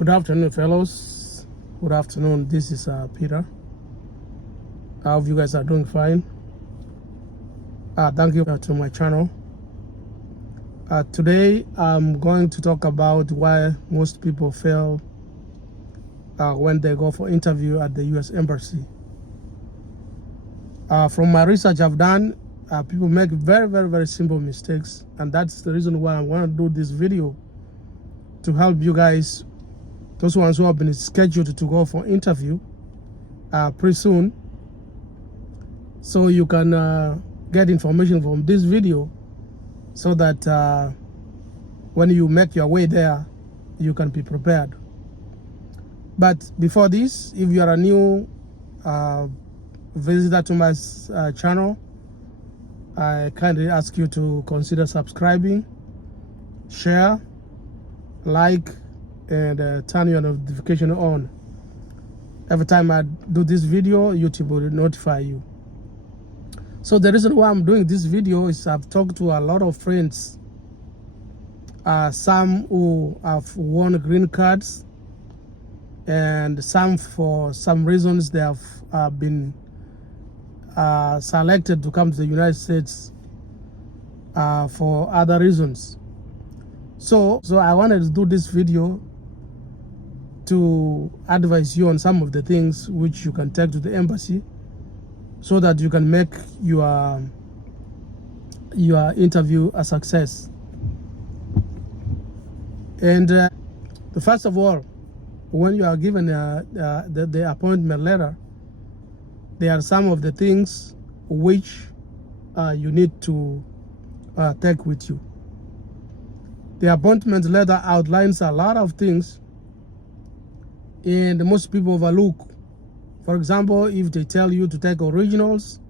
Good afternoon, fellows. Good afternoon. This is Peter. I hope you guys are doing fine. Thank you to my channel. Today, I'm going to talk about why most people fail when they go for interview at the U.S. Embassy. From my research I've done, people make very simple mistakes, and that's the reason why I want to do this video to help you guys, those ones who have been scheduled to go for interview pretty soon, so you can get information from this video so that when you make your way there, you can be prepared. But before this, if you are a new visitor to my channel, I kindly ask you to consider subscribing, share, like, and turn your notification on. Every time I do this video, YouTube will notify you. So the reason why I'm doing this video is I've talked to a lot of friends, some who have won green cards, and some for some reasons they have been selected to come to the United States for other reasons. So I wanted to do this video to advise you on some of the things which you can take to the embassy so that you can make your interview a success. And first of all, when you are given the appointment letter, there are some of the things which you need to take with you. The appointment letter outlines a lot of things, and most people overlook. For example, if they tell you to take originals,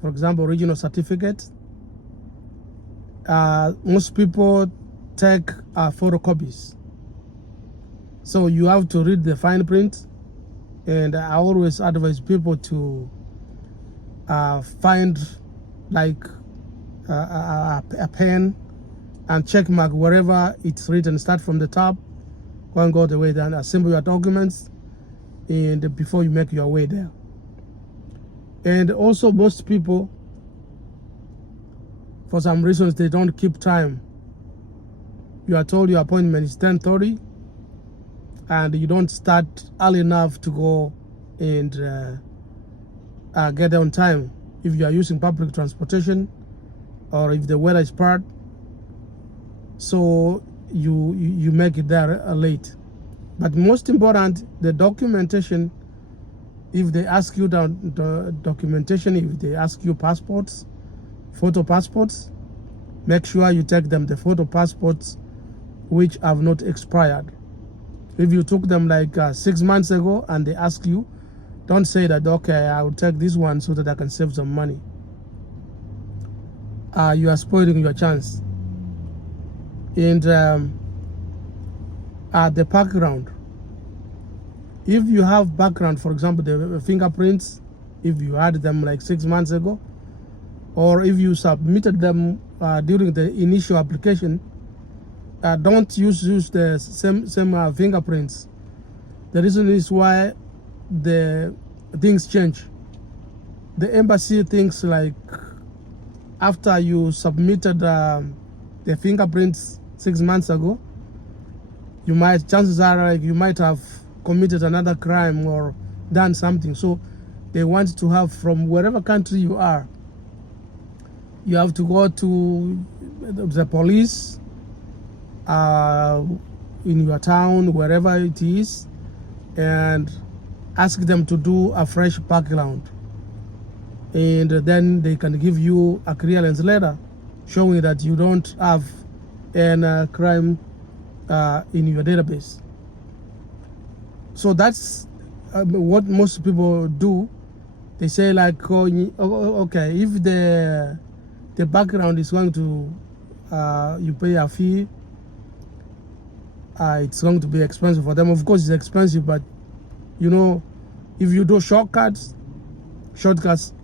for example, original certificate, most people take photocopies. So you have to read the fine print, and I always advise people to find like a pen and check mark wherever it's written. Start from the top, go and go the way down, assemble your documents, and before you make your way there. And also, most people, for some reasons, they don't keep time. You are told your appointment is 10:30, and you don't start early enough to go and get there on time. If you are using public transportation, or if the weather is bad, so you make it there late. But most important, the documentation. If they ask you the documentation, if they ask you passports, photo passports, make sure you take them the photo passports which have not expired. If you took them like 6 months ago and they ask you, don't say that, okay, I will take this one so that I can save some money. You are spoiling your chance. And the background. If you have background, for example, the fingerprints, if you had them like 6 months ago, or if you submitted them during the initial application, don't use the same fingerprints. The reason is why the things change. The embassy thinks like after you submitted the fingerprints 6 months ago, chances are like you might have committed another crime or done something. So they want to have from wherever country you are, you have to go to the police in your town, wherever it is, and ask them to do a fresh background, and then they can give you a clearance letter showing that you don't have any crime in your database. So that's what most people do. They say like, oh, okay, if the background is going to you pay a fee, it's going to be expensive for them. Of course, it's expensive, but you know, if you do shortcuts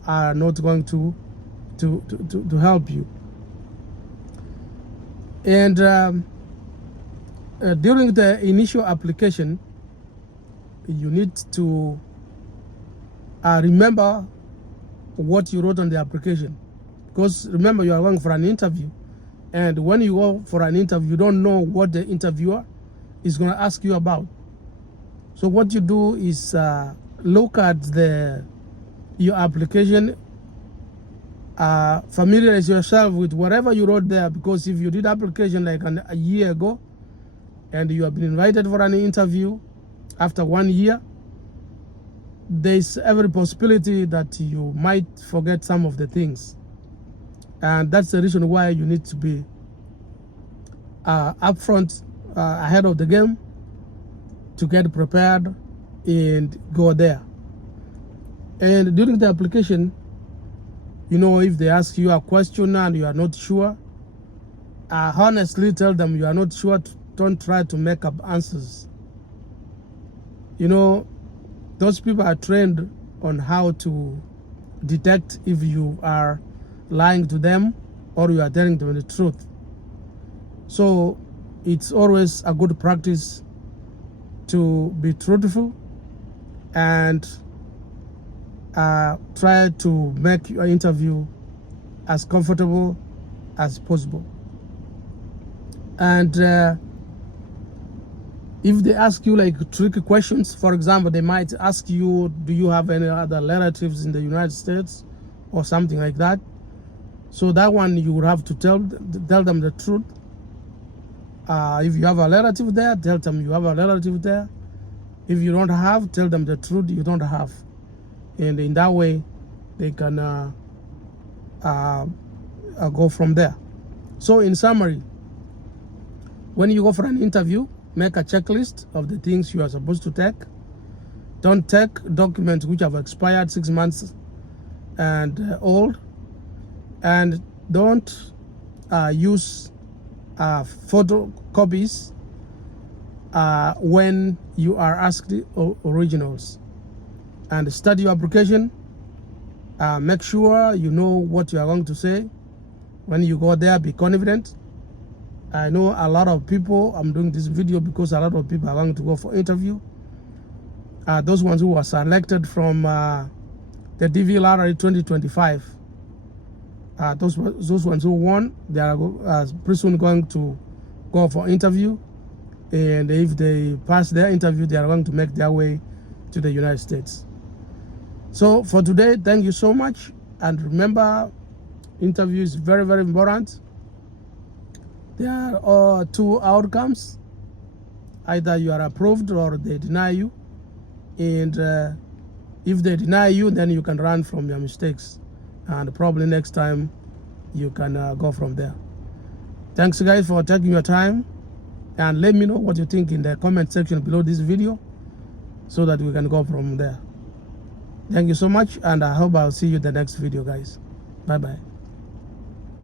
are not going to help you. And during the initial application, you need to remember what you wrote on the application, because remember, you are going for an interview, and when you go for an interview, you don't know what the interviewer is going to ask you about. So what you do is look at your application, familiarize yourself with whatever you wrote there, because if you did application like a year ago and you have been invited for an interview after 1 year, there's every possibility that you might forget some of the things. And that's the reason why you need to be upfront, ahead of the game, to get prepared and go there. And during the application, you know, if they ask you a question and you are not sure, honestly tell them you are not sure. Don't try to make up answers. You know, those people are trained on how to detect if you are lying to them or you are telling them the truth. So it's always a good practice to be truthful and try to make your interview as comfortable as possible. And if they ask you like tricky questions, for example, they might ask you, do you have any other relatives in the United States or something like that? So that one you would have to tell them the truth. If you have a relative there, tell them you have a relative there. If you don't have, tell them the truth, you don't have. And in that way, they can go from there. So in summary, when you go for an interview, make a checklist of the things you are supposed to take. Don't take documents which have expired 6 months and old. And don't use photocopies when you are asked originals. And study your application. Make sure you know what you are going to say. When you go there, be confident. I know a lot of people, I'm doing this video because a lot of people are going to go for interview. Those ones who were selected from the DV lottery 2025, those ones who won, they are pretty soon going to go for interview. And if they pass their interview, they are going to make their way to the United States. So for today, thank you so much. And remember, interview is very, very important. There are two outcomes. Either you are approved or they deny you. And if they deny you, then you can run from your mistakes. And probably next time you can go from there. Thanks guys for taking your time. And let me know what you think in the comment section below this video so that we can go from there. Thank you so much, and I hope I'll see you in the next video, guys. Bye-bye.